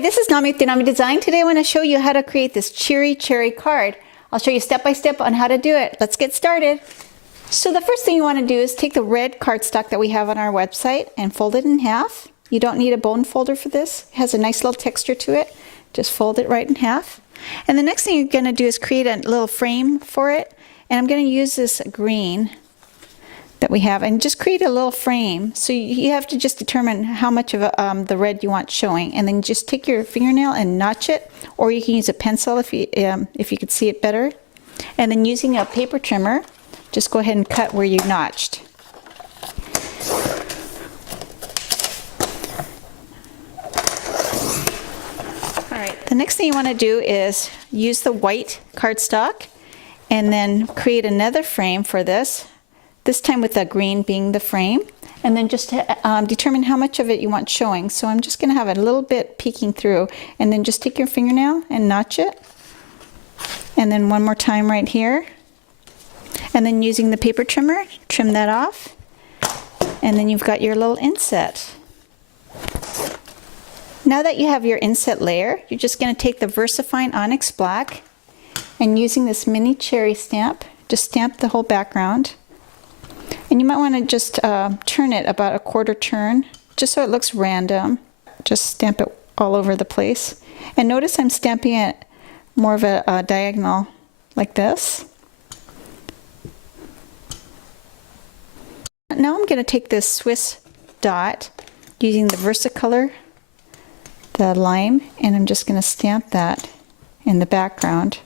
this is Nami with DeNami Design. Today I want to show you how to create this Cheery cherry card. I'll show you step by step on how to do it. Let's get started. So the first thing you want to do is take the red cardstock that we have on our website and fold it in half. You don't need a bone folder for this. It has a nice little texture to it. Just fold it right in half. And the next thing you're going to do is create a little frame for it. And I'm going to use this green that we have and just create a little frame. So you have to just determine how much of the red you want showing, and then just take your fingernail and notch it, or you can use a pencil if you could see it better. And then using a paper trimmer, just go ahead and cut where you notched. All right, the next thing you want to do is use the white cardstock and then create another frame for this time with the green being the frame, and then just determine how much of it you want showing. So I'm just going to have a little bit peeking through, and then just take your fingernail and notch it, and then one more time right here, and then using the paper trimmer, trim that off, and then you've got your little inset. Now that you have your inset layer, you're just going to take the Versafine Onyx Black, and using this mini cherry stamp, just stamp the whole background. And you might want to just turn it about a quarter turn, just so it looks random. Just stamp it all over the place. And notice I'm stamping it more of a diagonal, like this. Now I'm going to take this Swiss dot, using the Versacolor, the lime, and I'm just going to stamp that in the background,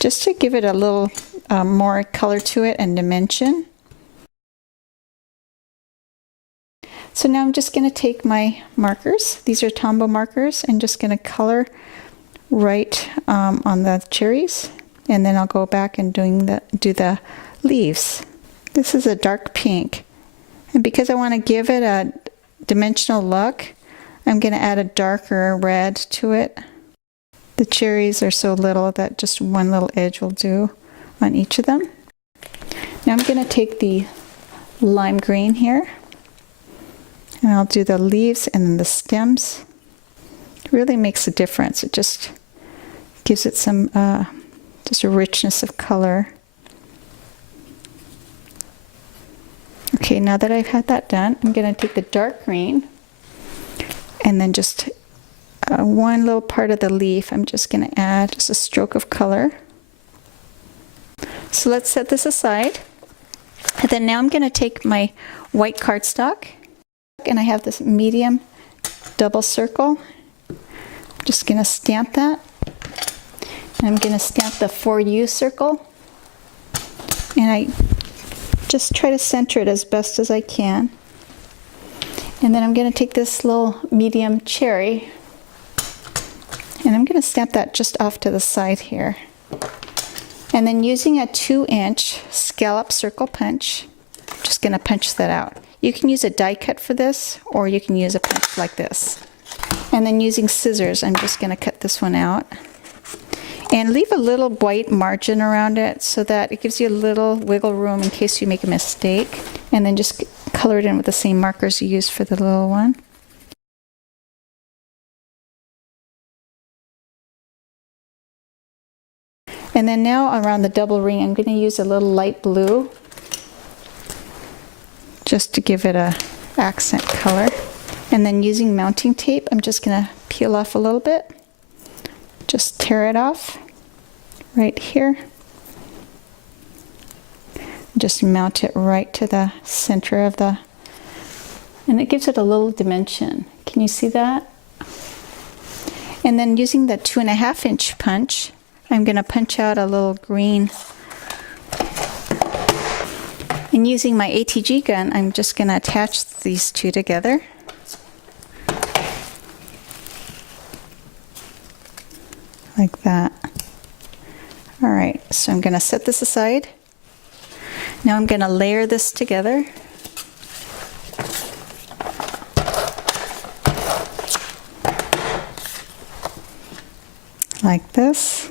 just to give it a little more color to it and dimension. So now I'm just going to take my markers, these are Tombow markers, and just going to color right on the cherries, and then I'll go back and do the leaves. This is a dark pink, and because I want to give it a dimensional look, I'm going to add a darker red to it. The cherries are so little that just one little edge will do on each of them. Now I'm going to take the lime green here, and I'll do the leaves and then the stems. It really makes a difference. It just gives it some, just a richness of color. Okay, now that I've had that done, I'm going to take the dark green, and then just one little part of the leaf, I'm just going to add just a stroke of color. So let's set this aside. And then now I'm going to take my white cardstock, and I have this medium double circle. I'm just going to stamp that. And I'm going to stamp the For You circle. And I just try to center it as best as I can. And then I'm going to take this little medium cherry, and I'm going to stamp that just off to the side here. And then using a 2-inch scallop circle punch, I'm just going to punch that out. You can use a die cut for this, or you can use a punch like this. And then using scissors, I'm just going to cut this one out. And leave a little white margin around it so that it gives you a little wiggle room in case you make a mistake. And then just color it in with the same markers you used for the little one. And then now around the double ring, I'm going to use a little light blue, just to give it a accent color. And then using mounting tape, I'm just going to peel off a little bit. Just tear it off right here. Just mount it right to the center of the, and it gives it a little dimension. Can you see that? And then using the 2.5-inch punch, I'm going to punch out a little green. And using my ATG gun, I'm just going to attach these two together. Like that. All right, so I'm going to set this aside. Now I'm going to layer this together. Like this.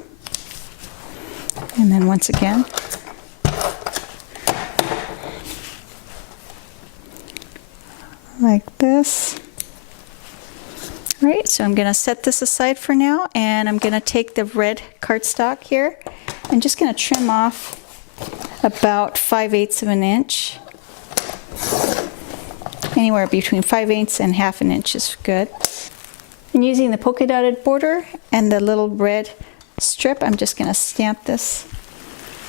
And then once again, like this. Right, so I'm going to set this aside for now, and I'm going to take the red cardstock here and just going to trim off about 5/8 of an inch. Anywhere between 5/8 and half an inch is good. And using the polka dotted border and the little red strip, I'm just going to stamp this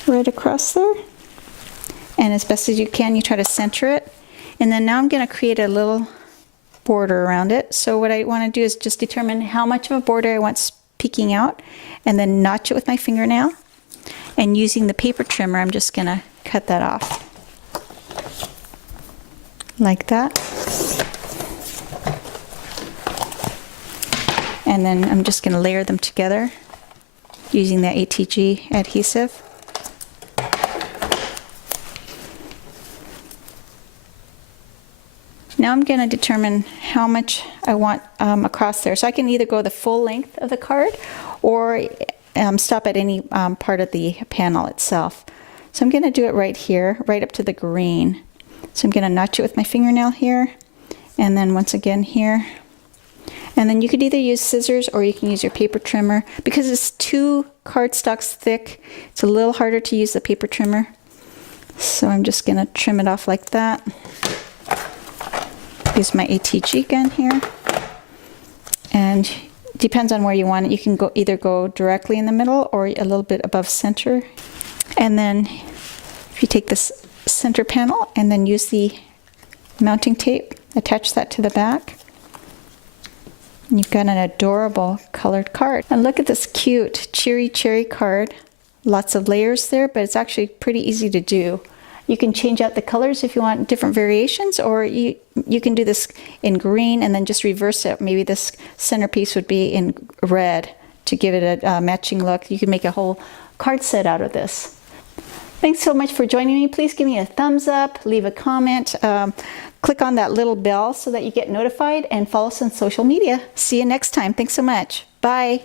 right across there. And as best as you can, you try to center it. And then now I'm going to create a little border around it. So what I want to do is just determine how much of a border I want peeking out, and then notch it with my fingernail. And using the paper trimmer, I'm just going to cut that off like that. And then I'm just going to layer them together using the ATG adhesive. Now I'm going to determine how much I want across there. So I can either go the full length of the card or stop at any part of the panel itself. So I'm going to do it right here, right up to the green. So I'm going to notch it with my fingernail here, and then once again here. And then you could either use scissors or you can use your paper trimmer. Because it's 2 cardstocks thick, it's a little harder to use the paper trimmer. So I'm just going to trim it off like that. Use my ATG gun here, and depends on where you want it. You can either go directly in the middle or a little bit above center. And then if you take this center panel and then use the mounting tape, attach that to the back, and you've got an adorable colored card. And look at this cute Cheery cherry card. Lots of layers there, but it's actually pretty easy to do. You can change out the colors if you want different variations, or you can do this in green and then just reverse it. Maybe this centerpiece would be in red to give it a matching look. You can make a whole card set out of this. Thanks so much for joining me. Please give me a thumbs up, leave a comment, click on that little bell so that you get notified, and follow us on social media. See you next time. Thanks so much. Bye.